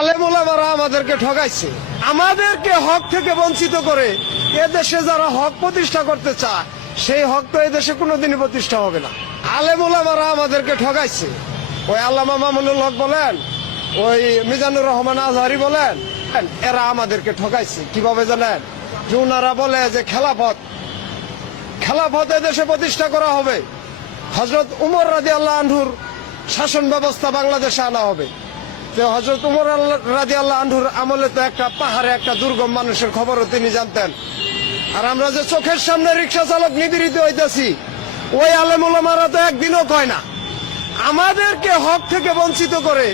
আলেম ওলামারা আমাদেরকে ঠকাইছে, আমাদেরকে হক থেকে বঞ্চিত করে এদেশে যারা হক প্রতিষ্ঠা করতে চায় সেই হক তো এদেশে কোনোদিনই প্রতিষ্ঠা হবে না। আলেম ওলামারা আমাদেরকে ঠকাইছে। ওই আল্লামা মামুনুল হক বলেন, ওই মিজানুর রহমান আজহারি বলেন, এরা আমাদেরকে ঠকাইছে। কিভাবে জানেন? যে ওনারা বলে যে খেলাফত এদেশে প্রতিষ্ঠা করা হবে, হযরত উমর রাদিয়াল্লাহু আনহুর শাসন ব্যবস্থা বাংলাদেশে আনা হবে। তো হযরত উমর রাদিয়াল্লাহু আনহুর আমলে তো একটা পাহাড়ে একটা দুর্গম মানুষের খবরও তিনি জানতেন। আর আমরা যে চোখের সামনে রিক্সা চালক নিপীড়িত হইতেছি, ওই আলেম ওলামারা তো একদিনও কয় না। আমাদেরকে হক থেকে বঞ্চিত করে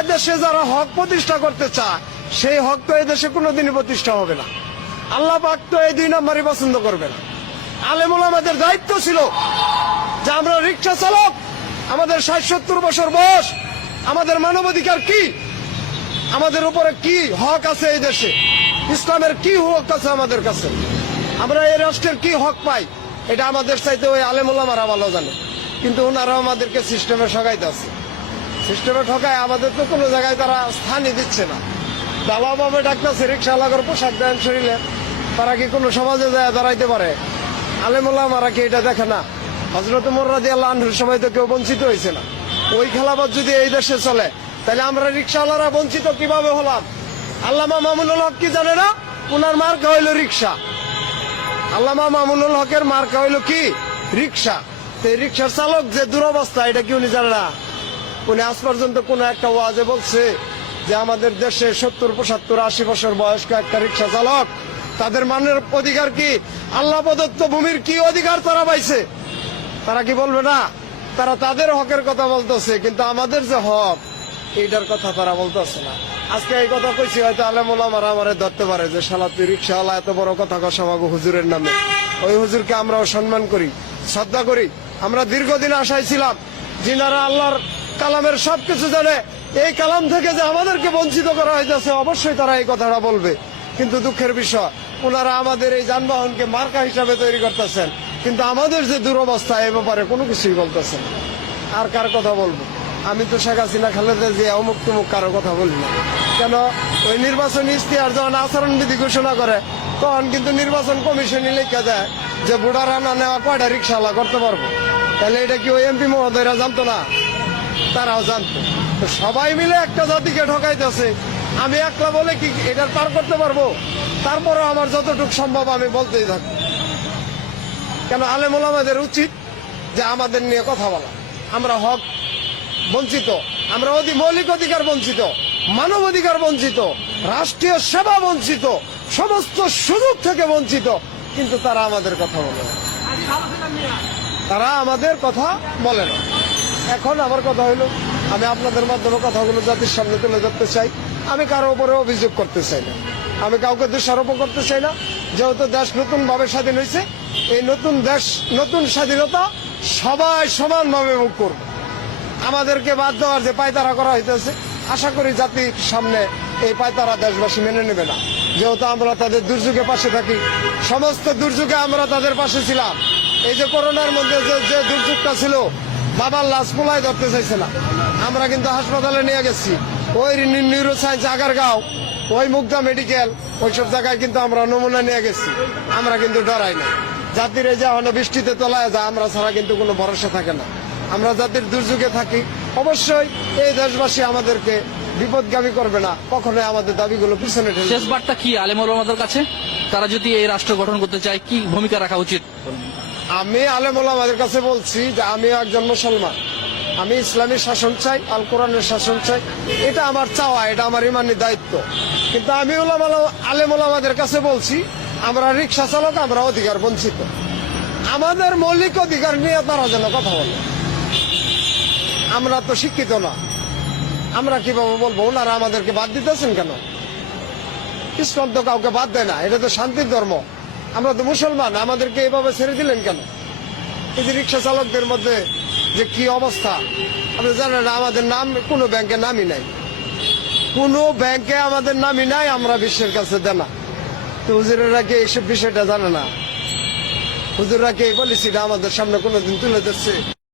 এদেশে যারা হক প্রতিষ্ঠা করতে চায় সেই হক তো এদেশে কোনোদিনই প্রতিষ্ঠা হবে না। আল্লাহ পাক তো এই 2 নম্বরই পছন্দ করবে না। আলেম ওলামাদের দায়িত্ব ছিল যে আমরা রিক্সা চালক, আমাদের 60-70 বছর বয়স, আমাদের মানবাধিকার কি, আমাদের উপরে কি হক আছে, এই দেশে ইসলামের কি হক আছে আমাদের কাছে, আমরা এই রাষ্ট্রের কি হক পাই, এটা আমাদের চাইতে ওই আলেম ওলামারা ভালো জানে। কিন্তু ওনারা আমাদেরকে সিস্টেমে ঠকাইতে আছে। সিস্টেমে ঠকায় আমাদের তো কোনো জায়গায় তারা স্থানই দিচ্ছে না। দালাভাবে ডাকতেছে, রিক্সাওয়ালাগর পোশাক দেন শরীরে, তারা কি কোনো সমাজে যায় দাঁড়াইতে পারে? আলেম ওলামারা কি এটা দেখে না? হযরত উমর রাদিয়াল্লাহু আনহুর সময় তো কেউ বঞ্চিত হয়েছে না। ওই খেলাফত যদি এই দেশে চলে তাহলে আমরা রিক্সাওয়ালারা বঞ্চিত কিভাবে হলাম? আল্লামা মামুনুল হক কি জানে না? ওনার মার্কা হইল রিক্সা। আল্লামা মামুনুল হকের মার্কা হইল কি? রিক্সা। এই রিক্সার চালক যে দুরবস্থা, এটা কি উনি জানে না? উনি আজ পর্যন্ত কোন একটা ওয়াজে বলছে যে আমাদের দেশে 70-75-80 বছর বয়স্ক একটা রিক্সা চালক, তাদের মানের অধিকার কি? আল্লাহ প্রদত্ত ভূমির কি অধিকার তারা পাইছে? তারা কি বলবে না? তারা তাদের হকের কথা বলতেছে, কিন্তু আমাদের যে হক এইটার কথা তারা বলতেছে না। আজকে এই কথা কইছি, হয়তো আলেম ওলামারা আমারে ধরতে পারে যে শালা তুই রিক্সাওয়ালা, এত বড় কথা কস আমাকে হুজুরের নামে। ওই হুজুরকে আমরাও সম্মান করি, শ্রদ্ধা করি। আমরা দীর্ঘদিন আশায় ছিলাম যিনারা আল্লাহর কালামের সবকিছু জানে, এই কালাম থেকে যে আমাদেরকে বঞ্চিত করা হইতেছে, অবশ্যই তারা এই কথাটা বলবে। কিন্তু দুঃখের বিষয়, ওনারা আমাদের এই যানবাহনকে মার্কা হিসাবে তৈরি করতেছেন, কিন্তু আমাদের যে দুরবস্থা এ ব্যাপারে কোনো কিছুই বলতেছেন। আর কার কথা বলবো? আমি তো শেখ হাসিনা, খালেদা জিয়া, অমুক তুমুক কারো কথা বলি না। কেন? ওই নির্বাচনী ইশতেহার যখন আচরণবিধি ঘোষণা করে তখন কিন্তু নির্বাচন কমিশনই লিখে দেয় যে ভোটার না নেওয়া কয়টা রিক্সাওয়ালা করতে পারবো। তাহলে এটা কি ওই এমপি মহোদয়রা জানতো না? তারাও জানতো। তো সবাই মিলে একটা জাতিকে ঠকাইতেছে। আমি একলা বলে কি এটা পার করতে পারবো? তারপরে আমার যতটুকু সম্ভব আমি বলতেই থাকবো। কেন? আলেম ওলামাদের উচিত যে আমাদের নিয়ে কথা বলা। আমরা হক বঞ্চিত, আমরা মৌলিক অধিকার বঞ্চিত, মানব অধিকার বঞ্চিত, রাষ্ট্রীয় সেবা বঞ্চিত, সমস্ত সুযোগ থেকে বঞ্চিত, কিন্তু তারা আমাদের কথা বলে না। তারা আমাদের কথা বলে না। এখন আমার কথা হলো, আমি আপনাদের মাধ্যমে কথাগুলো জাতির সামনে তুলে ধরতে চাই। আমি কারো উপরে অভিযোগ করতে চাই না, আমি কাউকে দোষারোপ করতে চাই না। যেহেতু দেশ নতুন ভাবে স্বাধীন হয়েছে, এই নতুন দেশ, নতুন স্বাধীনতা সবাই সমানভাবে ভোগ করবে। আমাদেরকে বাদ দেওয়ার যে পায়তারা করা হইতেছে, আশা করি জাতির সামনে এই পায়তারা দেশবাসী মেনে নেবে না। যেহেতু আমরা তাদের দুর্যোগে পাশে থাকি, সমস্ত দুর্যোগে আমরা তাদের পাশে ছিলাম। এই যে করোনার মধ্যে যে দুর্যোগটা ছিল, বাবার লাশ পোলায় ধরতে চাইছে না, আমরা কিন্তু হাসপাতালে নিয়ে গেছি। ওই নিউরো সায়েন্স আগারগাঁও, ওই মুগদা মেডিকেল, ওইসব জায়গায় কিন্তু আমরা নমুনা নিয়ে গেছি। আমরা কিন্তু ডরাই না। জাতির এই যে বৃষ্টিতে তোলায় যায়, আমরা ছাড়া কিন্তু কোনো ভরসা থাকে না। আমরা জাতির দুর্যোগে থাকি। অবশ্যই এই দেশবাসী আমাদেরকে বিপদগামী করবে না, কখনোই আমাদের দাবিগুলো পিছনে ঠেলবে। শেষ বার্তা কি আলেম ওলামাদের কাছে? তারা যদি এই রাষ্ট্র গঠন করতে চায় কি ভূমিকা রাখা উচিত? আমি আলেম ওলামাদের কাছে বলছি যে আমি একজন মুসলমান, আমি ইসলামী শাসন চাই, আল কোরআনের শাসন চাই। এটা আমার চাওয়া, এটা আমার ইমানি দায়িত্ব। কিন্তু আমি আলেম ওলামাদের কাছে বলছি, আমরা রিক্সা চালক, আমরা অধিকার বঞ্চিত। আমাদের মৌলিক অধিকার নিয়ে তারা যেন কথা বলে। আমরা তো শিক্ষিত না, আমরা কিভাবে বলবো? ওনারা আমাদেরকে বাদ দিতেছেন কেন? ইসলাম তো কাউকে বাদ দেয় না, এটা তো শান্তির ধর্ম। আমরা তো মুসলমান, আমাদেরকে এভাবে ছেড়ে দিলেন কেন? এই যে রিক্সা চালকদের মধ্যে যে কি অবস্থা, আপনি জানেন না? আমাদের নাম কোনো ব্যাংকে নামই নাই, কোনো ব্যাংকে আমাদের নামই নাই, আমরা বিশ্বের কাছে দেনা। তো হুজুরেরা কি এইসব বিষয়টা জানে না? হুজুররা কি এই পলিসিটা আমাদের সামনে কোনোদিন তুলে ধরছে?